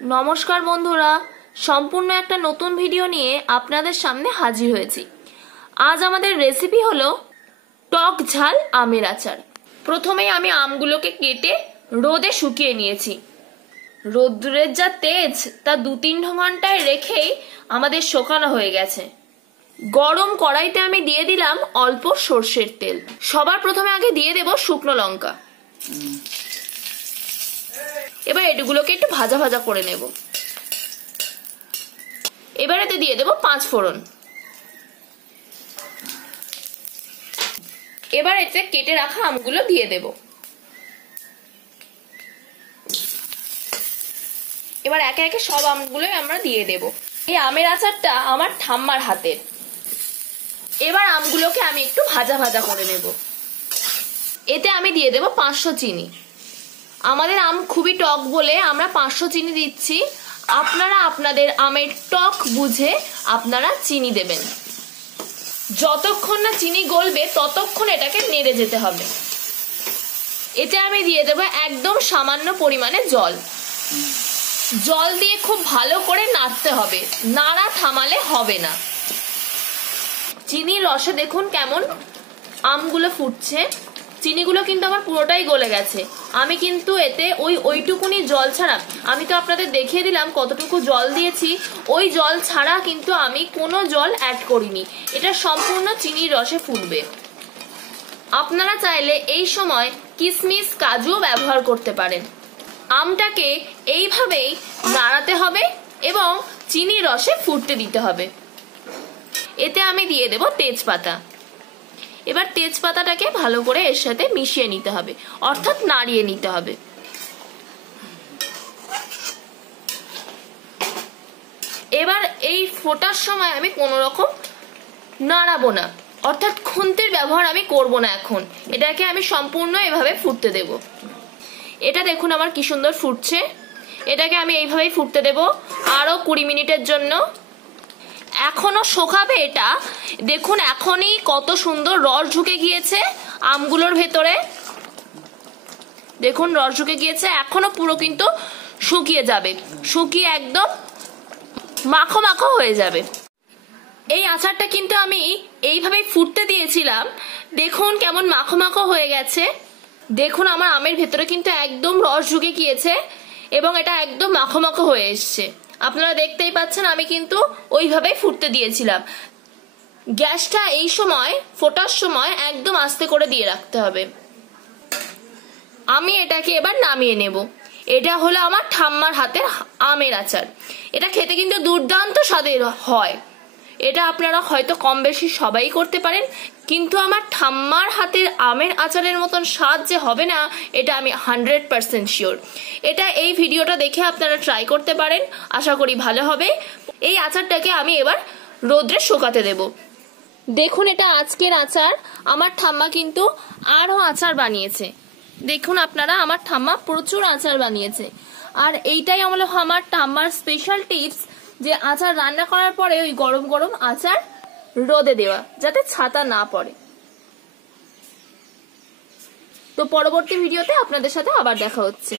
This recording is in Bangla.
নমস্কার বন্ধুরা, সম্পূর্ণ একটা নতুন ভিডিও নিয়ে আপনাদের সামনে হাজির হয়েছি। আজ আমাদের রেসিপি হলো টক ঝাল আমের আচার। প্রথমেই আমি আমগুলোকে কেটে রোদে শুকিয়ে নিয়েছি। রোদ্রের যা তেজ তা 2-3 ঘন্টায় রেখেই আমাদের শুকানো হয়ে গেছে। গরম কড়াইতে আমি দিয়ে দিলাম অল্প সর্ষের তেল। সবার প্রথমে আগে দিয়ে দেব শুকনো লঙ্কা। এবার এগুলোকে একটু ভাজা ভাজা করে নেব। এবার এতে দিয়ে দেব 5 ফোড়ন। এবার এতে কেটে রাখা আমগুলো দিয়ে দেব। এবার একে একে সব আমগুলো আমরা দিয়ে দেব। এই আমের আচারটা আমার ঠাম্মার হাতের। এবার আমগুলোকে আমি একটু ভাজা ভাজা করে নেব। এতে আমি দিয়ে দেব 500 চিনি। আমাদের আম খুবই টক বলে আমরা 500 চিনি দিচ্ছি। আপনারা আপনাদের আমের টক বুঝে আপনারা চিনি দেবেন। যতক্ষণ না চিনি গলবে ততক্ষণ এটাকে নেড়ে যেতে হবে। এতে আমি দিয়ে দেব একদম সামান্য পরিমাণে জল। জল দিয়ে খুব ভালো করে নাড়তে হবে, নাড়া থামালে হবে না। চিনির রসে দেখুন কেমন আমগুলো ফুটছে। চিনিগুলো কিন্তু আমার পুরোটাই গলে গেছে। আমি কিন্তু এতে ওইটুকুনি জল ছাড়া, আমি তো আপনাদের দেখিয়ে দিলাম কতটুকু জল দিয়েছি, ওই জল ছাড়া কিন্তু আমি কোনো জল অ্যাড করিনি। এটা সম্পূর্ণ চিনির রসে ফুটবে। আপনারা চাইলে এই সময় কিশমিশ কাজুও ব্যবহার করতে পারেন। আমটাকে এইভাবেই নাড়াতে হবে এবং চিনির রসে ফুটতে দিতে হবে। এতে আমি দিয়ে দেব তেজপাতা। এবার তেজপাতাটাকে ভালো করে এর সাথে মিশিয়ে নিতে হবে, অর্থাৎ নাড়িয়ে নিতে হবে। এবার এই ফোটার সময় আমি কোনো রকম নাড়াবো না, অর্থাৎ খুন্তির ব্যবহার আমি করব না। এখন এটাকে আমি সম্পূর্ণ এভাবে ফুটতে দেব। এটা দেখুন আমার কি সুন্দর ফুটছে। এটাকে আমি এইভাবেই ফুটতে দেব আরো 20 মিনিটের জন্য। এখনো শুকাবে এটা। দেখুন এখনই কত সুন্দর রস ঢুকে গিয়েছে আমগুলোর ভেতরে। দেখুন রস ঢুকে গিয়েছে। এখনো পুরো কিন্তু শুকিয়ে যাবে, শুকিয়ে একদম মাখো মাখো হয়ে যাবে। এই আচারটা কিন্তু আমি এইভাবে ফুটতে দিয়েছিলাম। দেখুন কেমন মাখো মাখো হয়ে গেছে। দেখুন আমার আমের ভেতরে কিন্তু একদম রস ঢুকে গিয়েছে এবং এটা একদম মাখো মাখো হয়ে এসছে। আপনারা দেখতেই পাচ্ছেন আমি কিন্তু ওইভাবেই ফুটতে দিয়েছিলাম। গ্যাসটা এই সময় ফোটার সময় একদম আস্তে করে দিয়ে রাখতে হবে। আমি এটাকে এবার নামিয়ে নেব। এটা হলো আমার ঠাম্মার হাতের আমের আচার। এটা খেতে কিন্তু দুর্দান্ত স্বাদের হয়। এটা আপনারা হয়তো কম বেশি সবাই করতে পারেন, কিন্তু আমার ঠাম্মার হাতের আমের আচারের মতন স্বাদ যে হবে না এটা আমি 100% শিওর। এটা এই ভিডিওটা দেখে আপনারা ট্রাই করতে পারেন, আশা করি ভালো হবে। এই আচারটাকে আমি এবার রোদ্রে শুকাতে দেব। দেখুন এটা আজকের আচার। আমার ঠাম্মা কিন্তু আরো আচার বানিয়েছে। দেখুন আপনারা আমার ঠাম্মা প্রচুর আচার বানিয়েছে। আর এইটাই আমার ঠাম্মার স্পেশাল টিপস, যে আচার রান্না করার পরে ওই গরম গরম আচার রোদে দেওয়া, যাতে ছাতা না পড়ে। তো পরবর্তী ভিডিওতে আপনাদের সাথে আবার দেখা হচ্ছে।